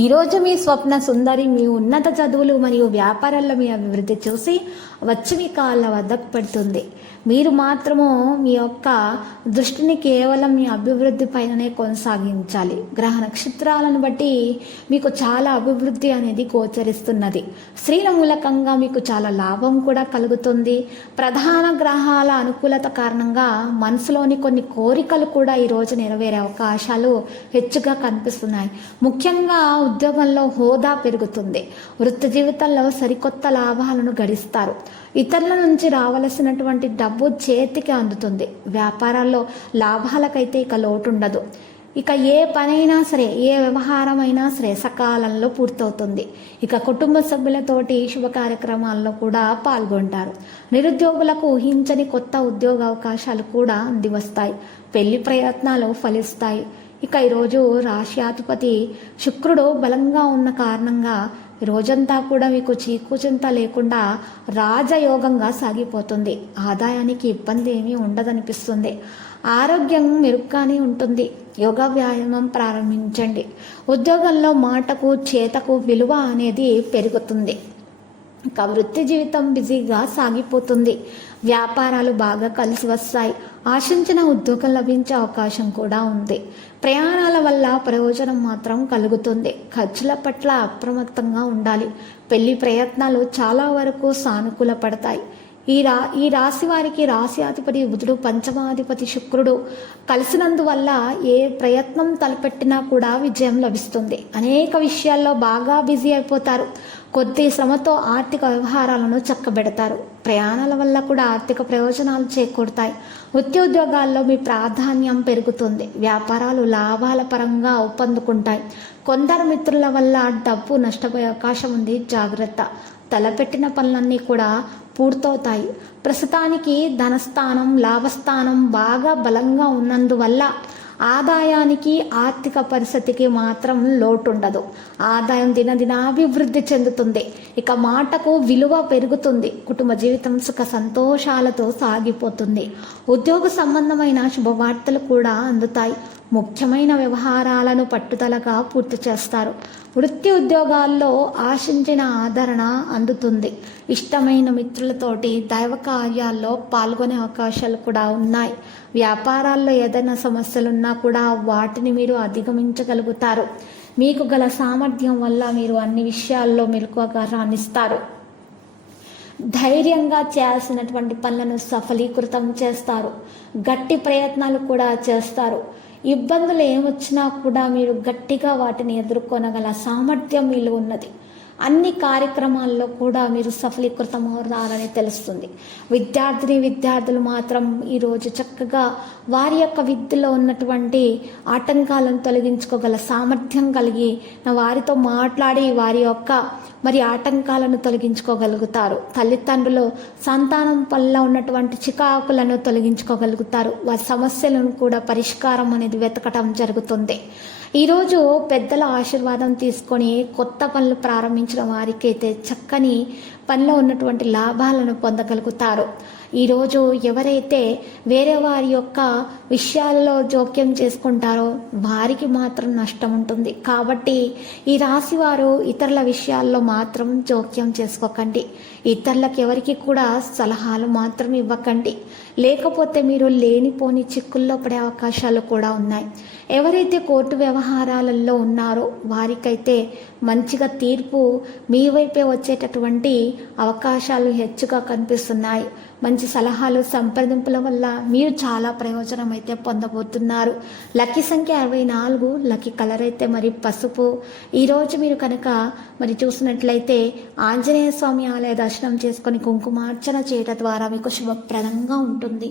ఈరోజు మీ స్వప్న సుందరి మీ ఉన్నత చదువులు మరియు వ్యాపారాల్లో మీ అభివృద్ధి చూసి వచ్చి మీ కాళ్ళ వద్దకు పెడుతుంది. మీరు మాత్రము మీ యొక్క దృష్టిని కేవలం మీ అభివృద్ధి పైననే కొనసాగించాలి. గ్రహ నక్షత్రాలను బట్టి మీకు చాలా అభివృద్ధి అనేది గోచరిస్తున్నది. స్త్రీల మూలకంగా మీకు చాలా లాభం కూడా కలుగుతుంది. ప్రధాన గ్రహాల అనుకూలత కారణంగా మనసులోని కొన్ని కోరికలు కూడా ఈరోజు నెరవేరే అవకాశాలు హెచ్చుగా కనిపిస్తున్నాయి. ముఖ్యంగా ఉద్యోగంలో హోదా పెరుగుతుంది. వృత్తి జీవితంలో సరికొత్త లాభాలను గడిస్తారు. ఇతరుల నుంచి రావలసినటువంటి డబ్బు చేతికి అందుతుంది. వ్యాపారాల్లో లాభాలకైతే ఇక లోటు ఉండదు ఇక ఏ పనైనా సరే ఏ వ్యవహారమైనా సరే సకాలంలో పూర్తవుతుంది. ఇక కుటుంబ సభ్యులతోటి శుభ కార్యక్రమాల్లో కూడా పాల్గొంటారు. నిరుద్యోగులకు ఊహించని కొత్త ఉద్యోగ అవకాశాలు కూడా అంది వస్తాయి పెళ్ళి ప్రయత్నాలు ఫలిస్తాయి. ఇక ఈరోజు రాశ్యాధిపతి శుక్రుడు బలంగా ఉన్న కారణంగా రోజంతా కూడా మీకు చీకుచింత లేకుండా రాజయోగంగా సాగిపోతుంది. ఆదాయానికి ఇబ్బంది ఏమీ ఉండదనిపిస్తుంది. ఆరోగ్యం మెరుగ్గానే ఉంటుంది. యోగా వ్యాయామం ప్రారంభించండి. ఉద్యోగంలో మాటకు చేతకు విలువ అనేది పెరుగుతుంది. ఇక వృత్తి జీవితం బిజీగా సాగిపోతుంది. వ్యాపారాలు బాగా కలిసి వస్తాయి. ఆశించిన ఉద్యోగం లభించే అవకాశం కూడా ఉంది. ప్రయాణాల వల్ల ప్రయోజనం మాత్రం కలుగుతుంది. ఖర్చుల పట్ల అప్రమత్తంగా ఉండాలి. పెళ్ళి ప్రయత్నాలు చాలా వరకు సానుకూల పడతాయి. ఈ రా ఈ రాశి వారికి రాశ్యాధిపతి బుధుడు పంచమాధిపతి శుక్రుడు. కలిసినందువల్ల ఏ ప్రయత్నం తలపెట్టినా కూడా విజయం లభిస్తుంది. అనేక విషయాల్లో బాగా బిజీ అయిపోతారు. కొద్ది శ్రమతో ఆర్థిక వ్యవహారాలను చక్కబెడతారు. ప్రయాణాల వల్ల కూడా ఆర్థిక ప్రయోజనాలు చేకూరుతాయి. ఉద్యోగాల్లో మీ ప్రాధాన్యం పెరుగుతుంది. వ్యాపారాలు లాభాల పరంగా ఒప్పందుకుంటాయి. కొందరు మిత్రుల వల్ల డబ్బు నష్టపోయే అవకాశం ఉంది. జాగ్రత్త. తలపెట్టిన పనులన్నీ కూడా పూర్తవుతాయి. ప్రస్తుతానికి ధనస్థానం లాభస్థానం బాగా బలంగా ఉన్నందువల్ల ఆదాయానికి ఆర్థిక పరిస్థితికి మాత్రం లోటు ఉండదు ఆదాయం దినదినాభివృద్ధి చెందుతుంది. ఇక మాటకు విలువ పెరుగుతుంది. కుటుంబ జీవితం సుఖ సంతోషాలతో సాగిపోతుంది. ఉద్యోగ సంబంధమైన శుభవార్తలు కూడా అందుతాయి. ముఖ్యమైన వ్యవహారాలను పట్టుదలగా పూర్తి చేస్తారు. వృత్తి ఉద్యోగాల్లో ఆశించిన ఆదరణ అందుతుంది. ఇష్టమైన మిత్రులతోటి దైవ కార్యాల్లో పాల్గొనే అవకాశాలు కూడా ఉన్నాయి. వ్యాపారాల్లో ఏదైనా సమస్యలున్నా కూడా వాటిని మీరు అధిగమించగలుగుతారు. మీకు గల సామర్థ్యం వల్ల మీరు అన్ని విషయాల్లో మెలకువగా రాణిస్తారు. ధైర్యంగా చేయాల్సినటువంటి పనులను సఫలీకృతం చేస్తారు. గట్టి ప్రయత్నాలు కూడా చేస్తారు. ఇబ్బందులు ఏమొచ్చినా కూడా మీరు గట్టిగా వాటిని ఎదుర్కొనగల సామర్థ్యం మీలో ఉన్నది. అన్ని కార్యక్రమాల్లో కూడా మీరు సఫలీకృతమవుతారని తెలుస్తుంది. విద్యార్థిని విద్యార్థులు మాత్రం ఈరోజు చక్కగా వారి యొక్క విద్యలో ఉన్నటువంటి ఆటంకాలను తొలగించుకోగల సామర్థ్యం కలిగి వారితో మాట్లాడి వారి యొక్క మరి ఆటంకాలను తొలగించుకోగలుగుతారు. తల్లిదండ్రులు సంతానం పల్ల ఉన్నటువంటి చికాకులను తొలగించుకోగలుగుతారు. వారి సమస్యలను కూడా పరిష్కారం అనేది వెతకటం జరుగుతుంది. ఈరోజు పెద్దల ఆశీర్వాదం తీసుకొని కొత్త పనులు ప్రారంభించిన వారికైతే చక్కని పనిలో ఉన్నటువంటి లాభాలను పొందగలుగుతారు. ఈరోజు ఎవరైతే వేరే వారి యొక్క విషయాల్లో జోక్యం చేసుకుంటారో వారికి మాత్రం నష్టం ఉంటుంది. కాబట్టి ఈ రాశి వారు ఇతరుల విషయాల్లో మాత్రం జోక్యం చేసుకోకండి. ఇతరులకు ఎవరికి కూడా సలహాలు మాత్రం ఇవ్వకండి. లేకపోతే మీరు లేనిపోని చిక్కుల్లో పడే అవకాశాలు కూడా ఉన్నాయి. ఎవరైతే కోర్టు వ్యవహారాలలో ఉన్నారో వారికైతే మంచిగా తీర్పు మీ వైపే వచ్చేటటువంటి అవకాశాలు హెచ్చుగా కనిపిస్తున్నాయి. మంచి సలహాలు సంప్రదింపుల వల్ల మీరు చాలా ప్రయోజనం అయితే పొందబోతున్నారు. లక్కీ సంఖ్య అరవై నాలుగు లక్కీ కలర్ అయితే మరి పసుపు. ఈరోజు మీరు కనుక మరి చూసినట్లయితే ఆంజనేయ స్వామి ఆలయ దర్శనం చేసుకొని కుంకుమార్చన చేయడం ద్వారా మీకు శుభప్రదంగా ఉంటుంది.